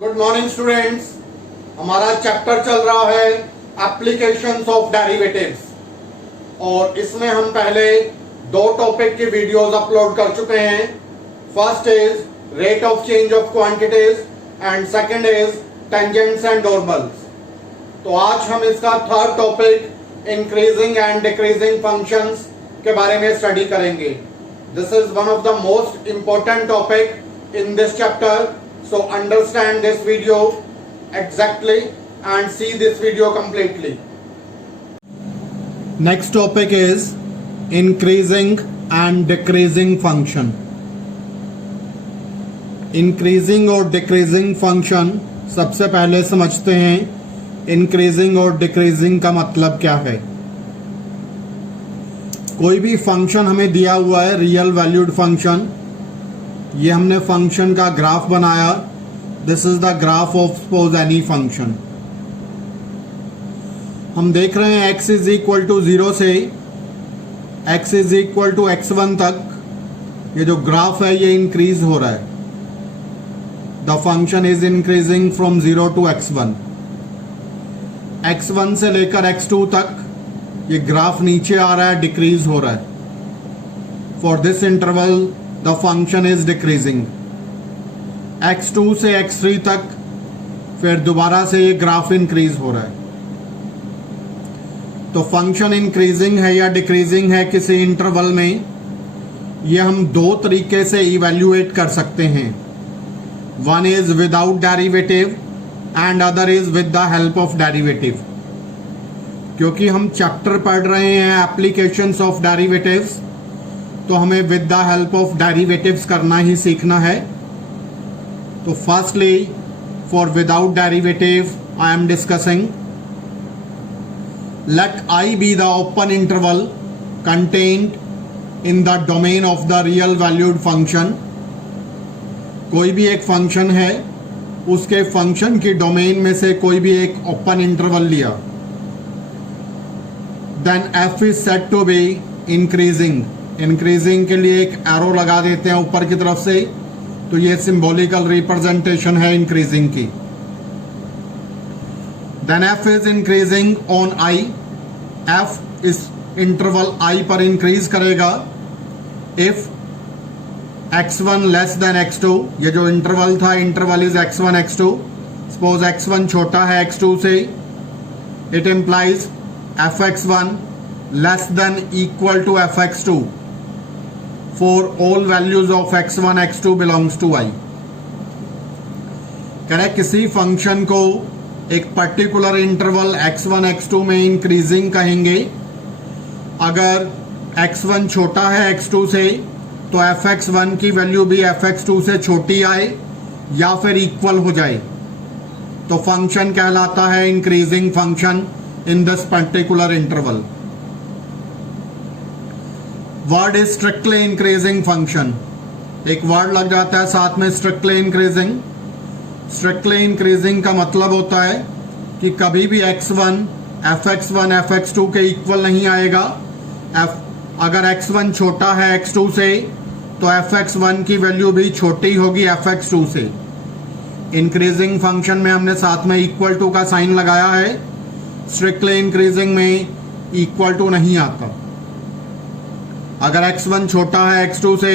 Good morning students. हमारा chapter चल रहा है एप्लीकेशंस ऑफ डेरिवेटिव्स और इसमें हम पहले दो टॉपिक की वीडियोस अपलोड कर चुके हैं। First is rate of change of quantities and second is tangents and normals. तो आज हम इसका third topic increasing and decreasing functions के बारे में स्टडी करेंगे। This is one of the most important topic in this chapter, so understand this video exactly and see this video completely. Next topic is increasing and decreasing function. Increasing और decreasing function सबसे पहले समझते हैं increasing और decreasing का मतलब क्या है। कोई भी फंक्शन हमें दिया हुआ है, रियल वैल्यूड फंक्शन, ये हमने फंक्शन का ग्राफ बनाया। This is the graph of suppose any function. हम देख रहे हैं x इज इक्वल टू 0 से x is equal to x1 तक ये जो ग्राफ है ये इंक्रीज हो रहा है। The function is increasing from 0 to x1। x1 से लेकर x2 तक ये ग्राफ नीचे आ रहा है, डिक्रीज हो रहा है। For this interval the function is decreasing। x2 से x3 तक फिर दोबारा से ये ग्राफ इंक्रीज हो रहा है। तो फंक्शन इंक्रीजिंग है या डिक्रीजिंग है किसी इंटरवल में, ये हम दो तरीके से इवेल्युएट कर सकते हैं। One is without derivative and other is with the help of derivative. क्योंकि हम चैप्टर पढ़ रहे हैं एप्लीकेशंस ऑफ डेरिवेटिव्स, तो हमें with the help of derivatives करना ही सीखना है। तो firstly for without derivative I am discussing let I be the open interval contained in the domain of the real valued function. कोई भी एक फंक्शन है, उसके फंक्शन की डोमेन में से कोई भी एक ओपन इंटरवल लिया, then f is said to be increasing. Increasing के लिए एक एरो लगा देते हैं ऊपर की तरफ से, तो ये सिंबॉलिकल रिप्रेजेंटेशन है इंक्रीजिंग की। Then f is increasing on I. F इस इंटरवल आई पर इंक्रीज करेगा if x1 less than x2। ये जो इंटरवल था, interval is x1 x2। Suppose x1 छोटा है x2 से, it implies fx1 less than equal to fx2 for all values of x1 x2 belongs to i। कह रहे किसी फंक्शन को एक पर्टिकुलर इंटरवल x1 x2 में इंक्रीजिंग कहेंगे। अगर x1 छोटा है x2 से, तो fx1 की वैल्यू भी fx2 से छोटी आए या फिर इक्वल हो जाए, तो फंक्शन कहलाता है increasing function in this particular interval. Word is strictly increasing function. एक वर्ड लग जाता है साथ में, स्ट्रिक्टली इंक्रीजिंग। स्ट्रिक्टली इंक्रीजिंग का मतलब होता है कि कभी भी x1 fx1 fx2 के इक्वल नहीं आएगा। अगर x1 छोटा है x2 से, तो fx1 की वैल्यू भी छोटी होगी fx2 से। इंक्रीजिंग फंक्शन में हमने साथ में इक्वल टू का साइन लगाया है, स्ट्रिक्टली इंक्रीजिंग में इक्वल टू नहीं आता। अगर x1 छोटा है x2 से,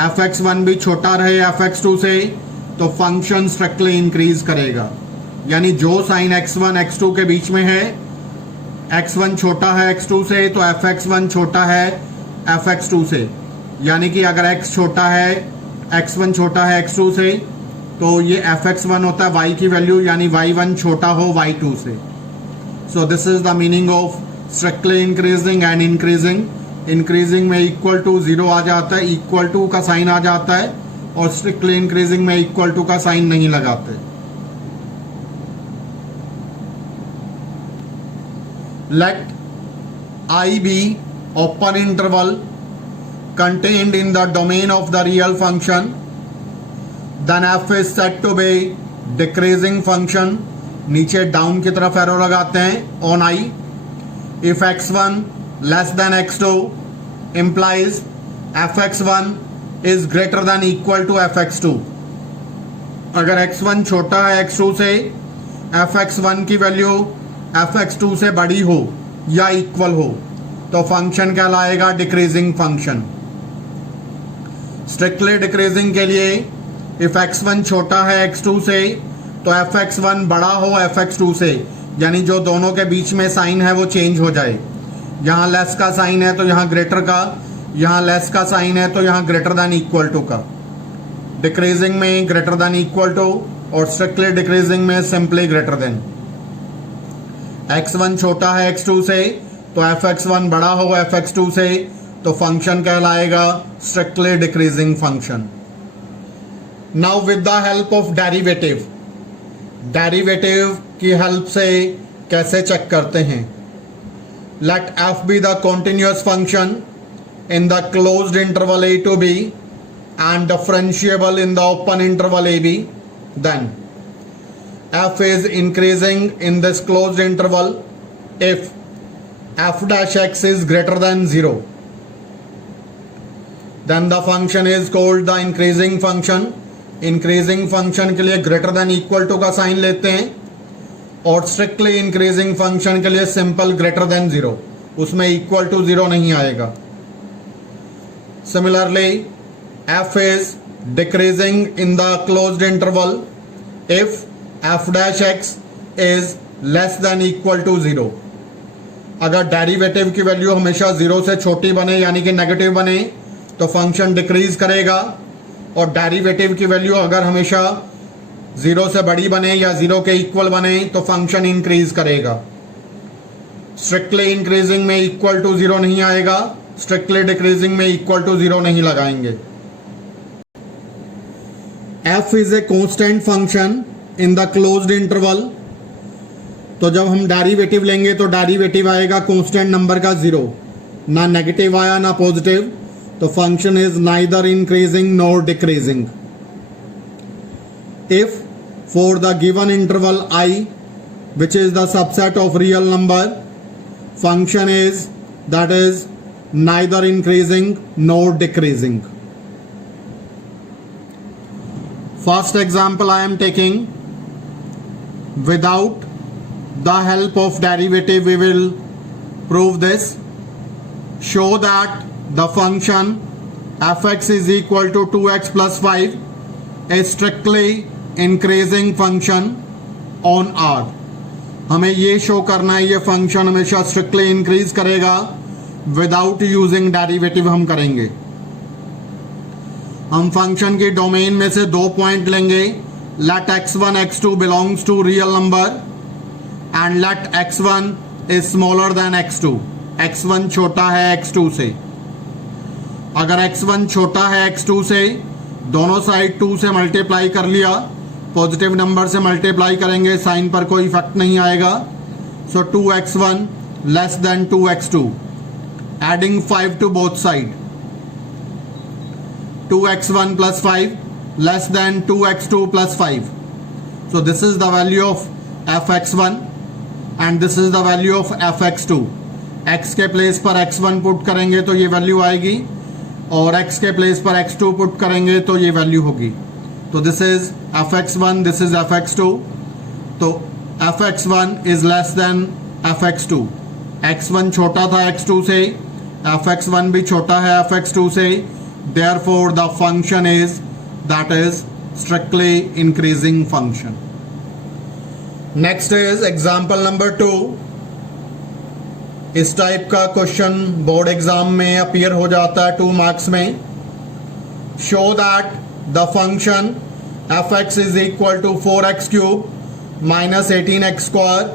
fx1 भी छोटा रहे fx2 से, तो फंक्शन स्ट्रिक्टली इंक्रीज करेगा। यानी जो साइन x1 x2 के बीच में है, x1 छोटा है x2 से, तो fx1 छोटा है fx2 से। यानी कि अगर x छोटा है, x1 छोटा है x2 से, तो ये fx1 होता है y की वैल्यू, यानी y1 छोटा हो y2 से। So this is the meaning of strictly increasing and increasing. Increasing में इक्वल टू 0 आ जाता है, इक्वल टू का साइन आ जाता है, और स्ट्रिक्टली इंक्रीजिंग में इक्वल टू का साइन नहीं लगाते। Let I be open interval contained in the domain of the real function, then f is said to be decreasing function. नीचे डाउन की तरफ एरो लगाते हैं on I. If x1 less than x2 implies fx1 is greater than equal to fx2। अगर x1 छोटा है x2 से, fx1 की वैल्यू fx2 से बड़ी हो या इक्वल हो तो फंक्शन कहलाएगा डिक्रीजिंग फंक्शन। स्ट्रिक्टली डिक्रीजिंग के लिए इफ x1 छोटा है x2 से तो fx1 बड़ा हो fx2 से, यानी जो दोनों के बीच में साइन है वो चेंज हो जाए। यहाँ लेस का साइन है तो यहाँ ग्रेटर का, यहाँ लेस का साइन है तो यहाँ ग्रेटर देन इक्वल टू का। डिक्रीजिंग में ग्रेटर देन इक्वल टू और स्ट्रिक्टली डिक्रीजिंग में सिंपली ग्रेटर देन। x1 छोटा है x2 से तो fx1 बड़ा हो fx2 से तो फंक्शन कहलाएगा strictly decreasing function. Now with the help of derivative, derivative की हेल्प से कैसे चेक करते हैं। Let f be the continuous function in the closed interval a to b and differentiable in the open interval ab, then f is increasing in this closed interval if f dash x is greater than 0, then the function is called the increasing function। increasing function के लिए greater than equal to का sign लेते हैं और strictly increasing function के लिए simple greater than 0, उसमें equal to 0 नहीं आएगा। Similarly f is decreasing in the closed interval if f dash x is less than equal to 0। अगर डेरिवेटिव की वैल्यू हमेशा 0 से छोटी बने यानी कि नेगेटिव बने तो फंक्शन डिक्रीज करेगा, और डेरिवेटिव की वैल्यू अगर हमेशा 0 से बड़ी बने या 0 के इक्वल बने तो फंक्शन इंक्रीज करेगा। स्ट्रिक्टली इंक्रीजिंग में इक्वल टू 0 नहीं आएगा, स्ट्रिक्टली डिक्रीजिंग में इक्वल टू 0 नहीं लगाएंगे। f is a constant function in the closed interval, तो जब हम डेरिवेटिव लेंगे तो डेरिवेटिव आएगा कांस्टेंट नंबर का 0, ना नेगेटिव आया ना पॉजिटिव, तो function is neither increasing nor decreasing. If for the given interval I which is the subset of real number, function is that is neither increasing nor decreasing। First example I am taking, without the help of derivative we will prove this। Show that the function fx is equal to 2x plus 5 is strictly increasing function on R। हमें ये show करना है ये function हमेशा strictly increase करेगा, without using derivative हम करेंगे। हम फंक्शन की डोमेन में से 2 पॉइंट लेंगे, let x1 x2 belongs to real number and let x1 is smaller than x2। x1 छोटा है x2 से। अगर x1 छोटा है x2 से, दोनों साइड 2 से मल्टीप्लाई कर लिया, पॉजिटिव नंबर से मल्टीप्लाई करेंगे, साइन पर कोई इफेक्ट नहीं आएगा। So 2x1 less than 2x2, adding 5 to both side, 2x1 plus 5 less than 2x2 plus 5। So this is the value of fx1 and this is the value of fx2। x के place पर x1 put करेंगे तो ये value आएगी और x के place पर x2 put करेंगे तो ये वैल्यू होगी। तो this is fx1, this is fx2। तो fx1 is less than fx2। x1 छोटा था x2 से, fx1 भी छोटा है fx2 से, therefore the function is that is strictly increasing function। next is example number 2। इस टाइप का क्वेश्चन बोर्ड एग्जाम में अपीयर हो जाता है 2 मार्क्स में। show that the function fx is equal to 4x cube minus 18x square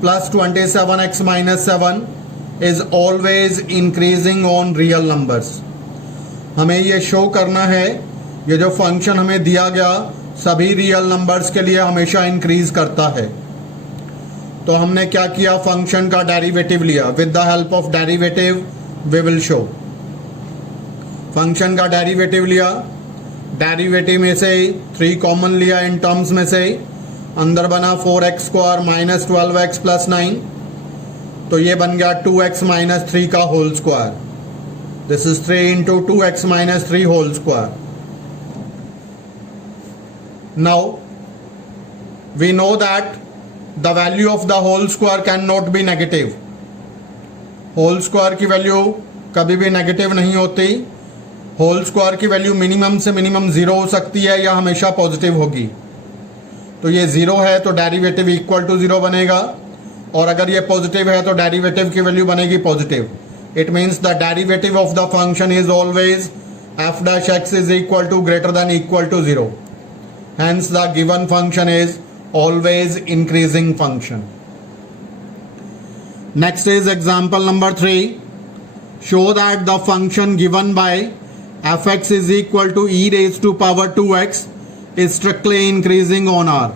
plus 27x minus 7 is always increasing on real numbers। हमें ये show करना है ये जो फंक्शन हमें दिया गया सभी रियल नंबर्स के लिए हमेशा इंक्रीज करता है। तो हमने क्या किया, फंक्शन का डेरिवेटिव लिया। With the help of derivative we will show. Function का डेरिवेटिव लिया, डेरिवेटिव में से 3 कॉमन लिया इन टर्म्स में से, अंदर बना 4x square minus 12x plus 9, तो ये बन गया 2x माइनस 3 का whole square. This is 3 into 2x minus 3 whole square. Now we know that the value of the whole square can not be negative. Whole square की value कभी भी negative नहीं होती। होल स्क्वायर की वैल्यू मिनिमम से मिनिमम 0 हो सकती है या हमेशा पॉजिटिव होगी। तो ये 0 है तो डेरिवेटिव इक्वल टू 0 बनेगा, और अगर ये पॉजिटिव है तो डेरिवेटिव की वैल्यू बनेगी positive. It means the derivative of the function is always f dash x is equal to greater than equal to 0. Hence the given function is always increasing function. Next is example number 3. Show that the function given by fx is equal to e raised to power 2x is strictly increasing on r.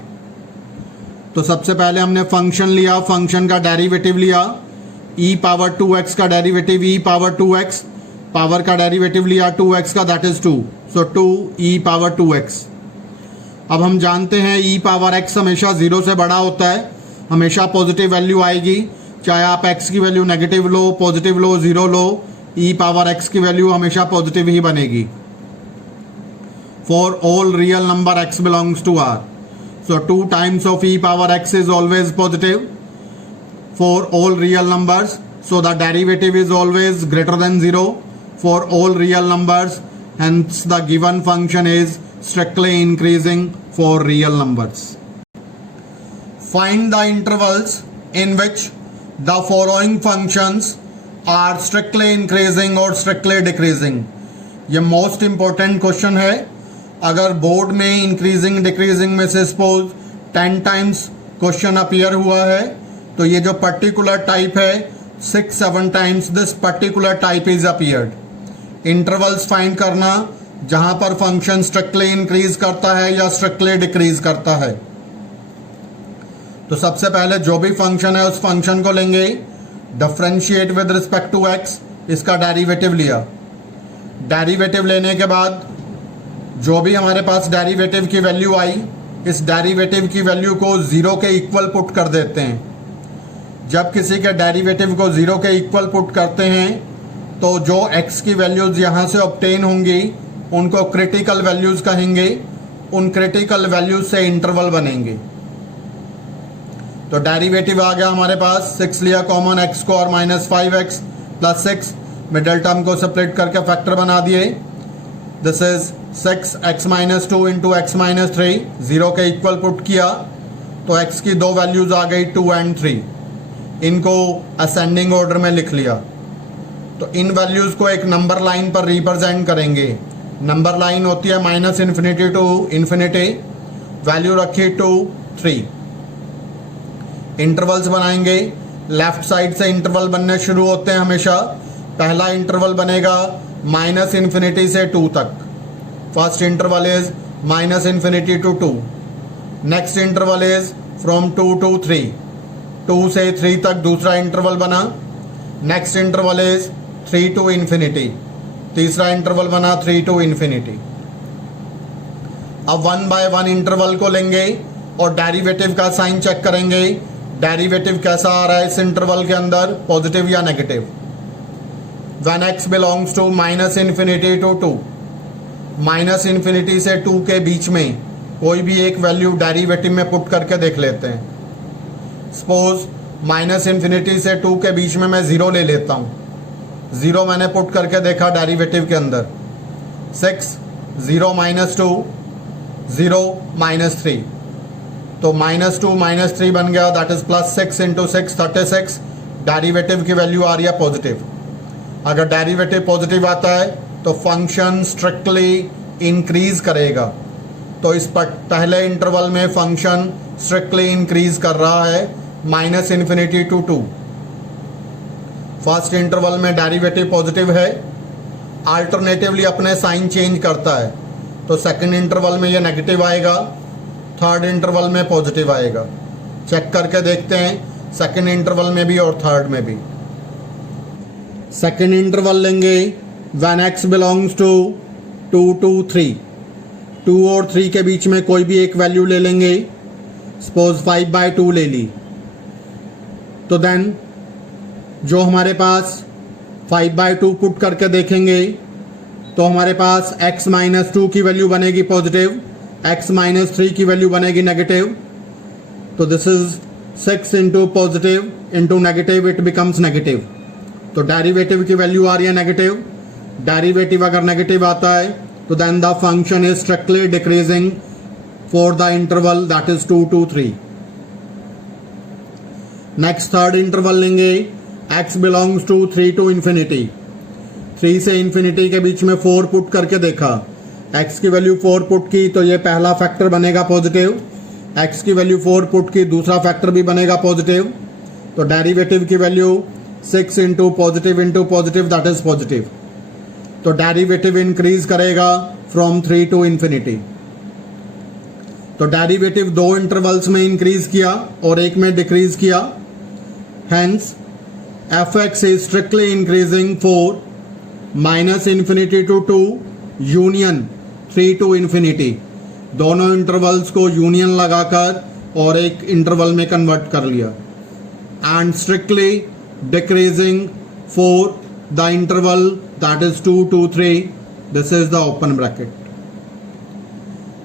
तो सबसे पहले हमने function लिया, function का derivative लिया, e power 2x का derivative e power 2x, power का derivative लिया 2x का, that is 2, so 2 e power 2x। अब हम जानते हैं e पावर x हमेशा 0 से बड़ा होता है, हमेशा पॉजिटिव वैल्यू आएगी, चाहे आप x की वैल्यू नेगेटिव लो, पॉजिटिव लो, 0 लो, e पावर x की वैल्यू हमेशा पॉजिटिव ही बनेगी। For all real number x belongs to r, so 2 times of e power x is always positive for all real numbers, so the derivative is always greater than 0 for all real numbers, hence the given function is strictly increasing for real numbers. Find the intervals in which the following functions are strictly increasing or strictly decreasing. ये most important question है। अगर board में increasing decreasing में से suppose 10 times question appear हुआ है, तो ये जो पर्टिकुलर टाइप है 6-7 times this particular type is appeared. Intervals find करना जहां पर फंक्शन स्ट्रिक्टली इंक्रीज करता है या स्ट्रिक्टली डिक्रीज करता है। तो सबसे पहले जो भी फंक्शन है उस फंक्शन को लेंगे, differentiate with respect to x, इसका डेरिवेटिव लिया। डेरिवेटिव लेने के बाद जो भी हमारे पास डेरिवेटिव की वैल्यू आई, इस डेरिवेटिव की वैल्यू को 0 के इक्वल पुट कर देते हैं। जब किसी के डेरिवेटिव को 0 के इक्वल पुट करते हैं तो जो x की वैल्यूज यहाँ से ऑब्टेन होंगी उनको क्रिटिकल वैल्यूज कहेंगे। उन क्रिटिकल वैल्यूज से इंटरवल बनेंगे। तो डेरिवेटिव आ गया हमारे पास, 6 लिया common, x square minus 5x plus 6, middle term को सेपरेट करके फैक्टर बना दिए। This is 6x minus 2 into x minus 3, 0 के इक्वल पुट किया तो x की दो वैल्यूज आ गई 2 एंड 3। इनको असेंडिंग ऑर्डर में लिख लिया। तो इन वैल्यूज को एक नंबर लाइन पर रिप्रेजेंट करेंगे। नंबर लाइन होती है minus infinity to infinity, value रखी 2, 3। इंटरवल्स बनाएंगे। लेफ्ट साइड से इंटरवल बनने शुरू होते हैं हमेशा। पहला इंटरवल बनेगा माइनस इन्फिनिटी से 2 तक। First interval is minus infinity to 2। Next interval is from 2 to 3। 2 से 3 तक दूसरा इंटरवल बना। Next interval is 3 to infinity. तीसरा इंटरवल बना 3 to इन्फिनिटी। अब 1 by 1 इंटरवल को लेंगे और डेरिवेटिव का साइन चेक करेंगे। डेरिवेटिव कैसा आ रहा है इस इंटरवल के अंदर, पॉजिटिव या negative. When x belongs to minus infinity to 2, minus infinity से 2 के बीच में कोई भी एक वैल्यू डेरिवेटिव में पुट करके देख लेते हैं। सपोज माइनस इन्फिनिटी से 2 के बीच में मैं 0 ले लेता हूँ। 0 मैंने पुट करके देखा डेरिवेटिव के अंदर, 6, 0 माइनस 2, 0 माइनस 3, तो माइनस 2 माइनस 3 बन गया, that is plus 6 into 6 36। Derivative की वैल्यू आ रही है पॉजिटिव। अगर डेरिवेटिव पॉजिटिव आता है तो फंक्शन स्ट्रिक्टली इंक्रीज करेगा। तो इस पहले इंटरवल में फंक्शन स्ट्रिक्टली इंक्रीज कर रहा है minus infinity to 2। First interval में डेरिवेटिव पॉजिटिव है, अल्टरनेटिवली अपने साइन चेंज करता है। तो सेकंड इंटरवल में ये नेगेटिव आएगा, थर्ड इंटरवल में पॉजिटिव आएगा। चेक करके देखते हैं सेकंड इंटरवल में भी और थर्ड में भी। सेकेंड इंटरवल लेंगे when x belongs to 2 to 3। 2 और 3 के बीच में कोई भी एक वैल्यू ले लेंगे। सपोज 5 by 2 ले ली, तो देन जो हमारे पास 5 by 2 पुट करके देखेंगे तो हमारे पास x माइनस 2 की वैल्यू बनेगी पॉजिटिव, x माइनस 3 की वैल्यू बनेगी नेगेटिव, तो this is 6 into positive into negative, it becomes negative. तो डेरिवेटिव की वैल्यू आ रही है नेगेटिव। डेरिवेटिव अगर नेगेटिव आता है तो then the function is strictly decreasing for the interval that is 2 to 3। Next third interval लेंगे, x belongs to 3 to infinity। 3 से इंफिनिटी के बीच में 4 पुट करके देखा, x की वैल्यू 4 पुट की तो ये पहला फैक्टर बनेगा पॉजिटिव, x की वैल्यू 4 पुट की दूसरा फैक्टर भी बनेगा पॉजिटिव। तो डेरिवेटिव की value 6 into positive that is positive. तो डेरिवेटिव इंक्रीज करेगा फ्रॉम 3 to infinity। तो डेरिवेटिव दो इंटरवल्स में इंक्रीज किया और एक में डिक्रीज किया, hence fx is strictly increasing for minus infinity to 2 union 3 to infinity। दोनों इंटरवल्स को यूनियन लगाकर और एक इंटरवल में कन्वर्ट कर लिया, and strictly decreasing for the interval that is 2 to 3, this is the open bracket.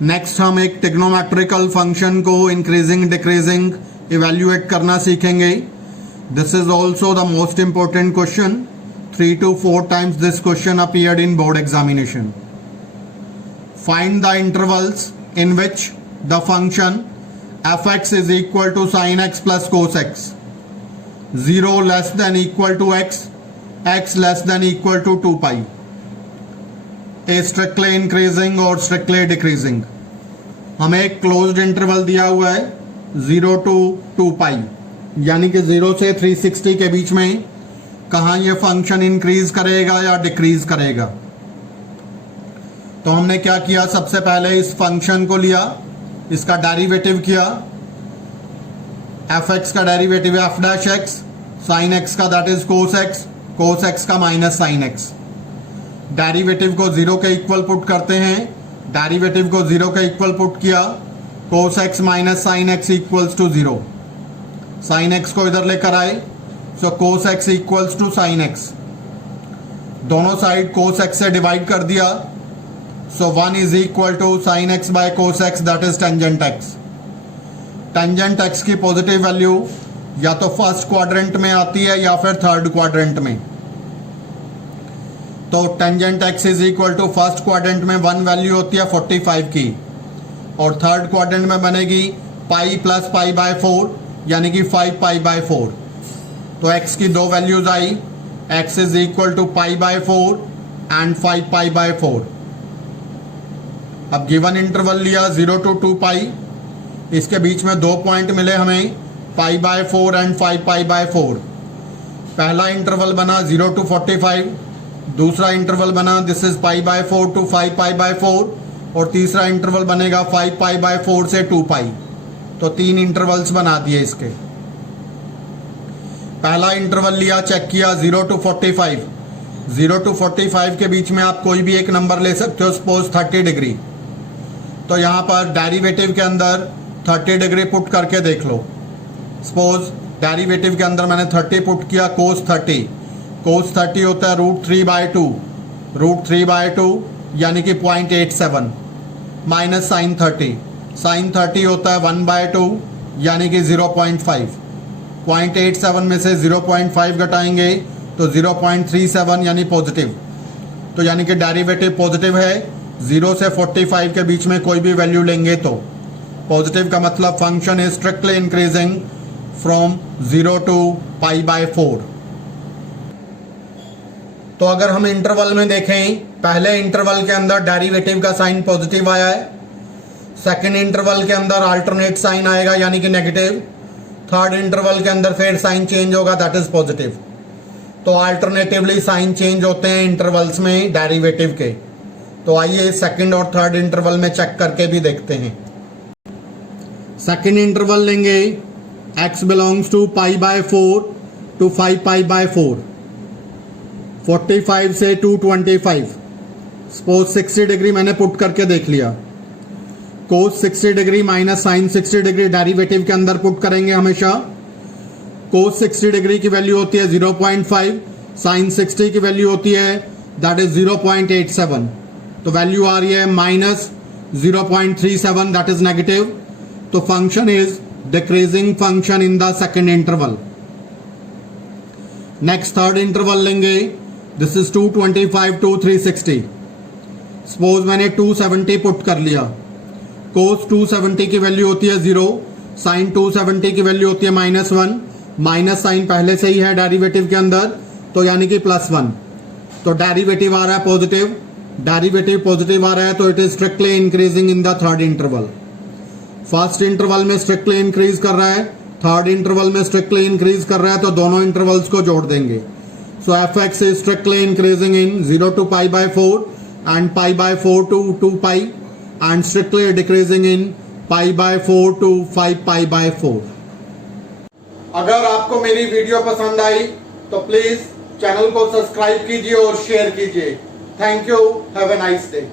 Next हम एक ट्रिग्नोमेट्रिकल फंक्शन को इंक्रीजिंग डिक्रीजिंग इवेल्युएट करना सीखेंगे। This is also the most important question. 3 to 4 times this question appeared in board examination. Find the intervals in which the function fx is equal to sin x plus cos x, 0 less than equal to x, x less than equal to 2 pi, is strictly increasing or strictly decreasing। हमें एक closed interval दिया हुआ है 0 to 2 pi, यानी कि 0 से 360 के बीच में कहाँ ये फंक्शन इंक्रीज करेगा या डिक्रीज करेगा। तो हमने क्या किया, सबसे पहले इस फंक्शन को लिया, इसका डेरिवेटिव किया। fx का डेरिवेटिव है f dash x, sin x का दैट इज cos x का माइनस sin x। डेरिवेटिव को 0 के इक्वल पुट करते हैं, डेरिवेटिव को 0 के इक्वल पुट किया, cos x minus sin x equals to 0। sin x को इधर लेकर आए, so cos x equals to sin x। दोनों साइड cos x से डिवाइड कर दिया, so 1 is equal to sin x by cos x that is tangent x। Tangent x की positive value या तो फर्स्ट क्वाड्रेंट में आती है या फिर थर्ड क्वाड्रेंट में। तो tangent x is equal to first quadrant में 1 वैल्यू होती है 45 की, और थर्ड क्वाड्रेंट में बनेगी पाई प्लस पाई बाय 4 यानी कि 5 पाई बाय 4। तो x की दो वैल्यूज आई, x is equal to pi by 4 and 5 pi by 4। अब गिवन इंटरवल लिया 0 to 2 पाई, इसके बीच में 2 पॉइंट मिले हमें, पाई बाय 4 एंड 5 पाई बाय 4। पहला इंटरवल बना 0 to 45, दूसरा इंटरवल बना this is pi by 4 to 5 pi by 4, और तीसरा इंटरवल बनेगा 5 पाई बाय 4 से 2 पाई। तो 3 इंटरवल्स बना दिए इसके। पहला इंटरवल लिया, चेक किया 0 to 45। 0 to 45 के बीच में आप कोई भी एक नंबर ले सकते हो, सपोज 30 डिग्री। तो यहाँ पर डेरिवेटिव के अंदर 30 डिग्री पुट करके देख लो। सपोज डेरिवेटिव के अंदर मैंने 30 पुट किया, cos 30 होता है रूट 3 बाय 2 यानी कि 0.87, माइनस sin 30 होता है 1 बाय 2 यानी कि 0.5। 0.87 में से 0.5 घटाएंगे तो 0.37 यानी पॉजिटिव। तो यानी कि डेरिवेटिव पॉजिटिव है। 0 से 45 के बीच में कोई भी वैल्यू लेंगे तो पॉजिटिव का मतलब function is strictly increasing from 0 to pi by 4। तो अगर हम इंटरवल में देखें, पहले इंटरवल के अंदर डेरिवेटिव का साइन पॉजिटिव आया है, सेकंड इंटरवल के अंदर अल्टरनेट साइन आएगा यानी कि नेगेटिव, थर्ड इंटरवल के अंदर फिर साइन चेंज होगा दैट इज पॉजिटिव। तो अल्टरनेटिवली साइन चेंज होते हैं इंटरवल्स में डेरिवेटिव के। तो आइए सेकंड और थर्ड इंटरवल में चेक करके भी देखते हैं। सेकंड इंटरवल लेंगे, x belongs to pi by 4 to 5 pi by 4, 45 से 225। सपोज 60 डिग्री मैंने पुट करके देख लिया, cos 60 degree minus sine 60 degree derivative के अंदर पुट करेंगे हमेशा। cos 60 डिग्री की वैल्यू होती है 0.5, साइन 60 की वैल्यू होती है दैट इज 0.87। तो वैल्यू आ रही है माइनस 0.37 that is negative. तो function is decreasing function in the second interval. Next third interval लेंगे. This is 225 to 360. सपोज मैंने 270 पुट कर लिया. कोस 270 की वैल्यू होती है 0, साइन 270 की वैल्यू होती है -1. माइनस साइन पहले से ही है डेरिवेटिव के अंदर, तो यानी कि +1. तो डेरिवेटिव आ रहा है पॉजिटिव. डेरिवेटिव पॉजिटिव आ रहा है तो it is strictly increasing in the third interval. First interval में स्ट्रिक्टली इंक्रीज कर रहा है, थर्ड इंटरवल में स्ट्रिक्टली इंक्रीज कर रहा है, तो दोनों इंटरवल्स को जोड़ देंगे. So f x is strictly increasing in 0 to π/4 and π/4 to 2π and strictly decreasing in π/4 to 5π/4. अगर आपको मेरी वीडियो पसंद आई तो प्लीज चैनल को सब्सक्राइब कीजिए और शेयर कीजिए. Thank you. Have a nice day.